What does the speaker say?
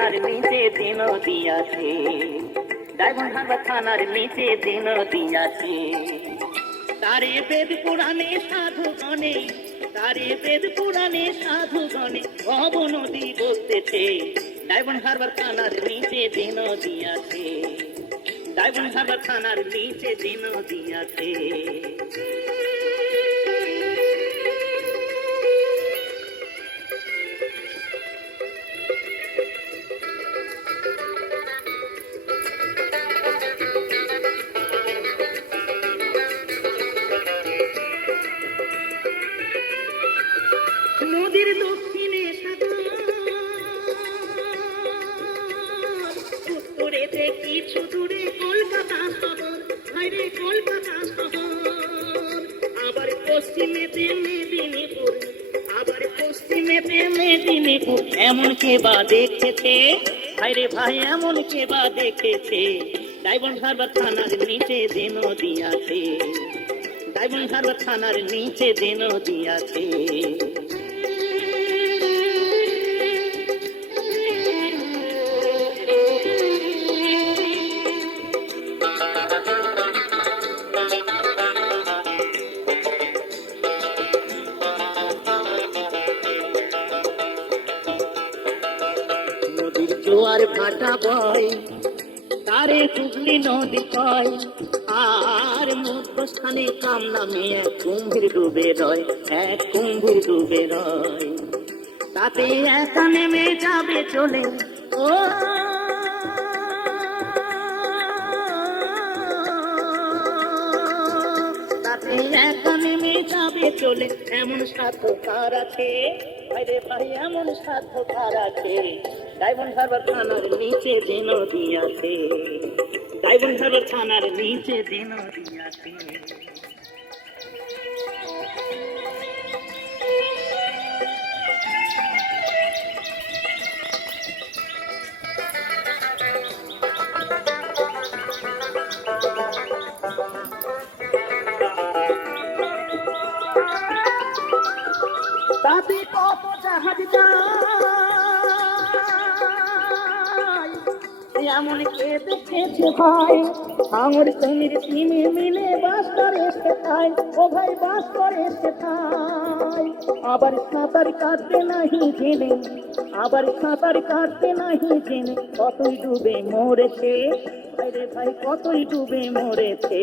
থানার নিচে যে নদী আছে, ডায়মন্ড হারবার থানার নিচে যে নদী আছে, তারে বেদ পুরাণে সাধুগণে, তারে বেদ পুরাণে সাধুগণে ভব নদী বলতেছে। ডায়মন্ড হারবার থানার নিচে যে নদী আছে, ডায়মন্ড হারবার থানার নিচে যে নদী আছে। নদীর দক্ষিণে সাগর, উত্তরেতে কিছু দূরে কলকাতা শহর, বাইরে কলকাতা শহর। আবার পশ্চিমেতে মেদিনীপুর, আবার পশ্চিমেতে মেদিনীপুর। এমন কে বা দেখেছে, ভাইরে ভাই এমন কে বা দেখেছে। ডায়মন্ড হারবার থানার নিচে যে নদী আছে, ডায়মন্ড হারবার থানার নিচে যে নদী আছে। নদীর জোয়ার ভাটা বয়, তারে হুগলি নদী কয়। আর মধ্যস্থানে কাম নামে এক কুম্ভীর ডুবে রয়, এক কুম্ভীর ডুবে রয়। তাতে একা নেমে যাবে চলে, ও তাতে একা নেমে যাবে চলে। এমন সাধ্য কার আছে, ভাইরে ভাই এমন সাধ্য কার আছে। ডায়মন্ড হারবার থানার নিচে যে নদী আছে, ডায়মন্ড হারবার থানার নিচে যে নদী আছে। তাতে কত জাহাজ যায়, এমন কে দেখেছে ভাই। আমার তুমির চিনি মিলে বাস করে সেটাই, ও ভাই বাস করে সেটাই। আবার সাঁতার কাটতে নাহি জেনে, আবার সাঁতার কাটতে নাহি জেনে কতই ডুবে মরেছে, ভাইরে ভাই কতই ডুবে মরেছে।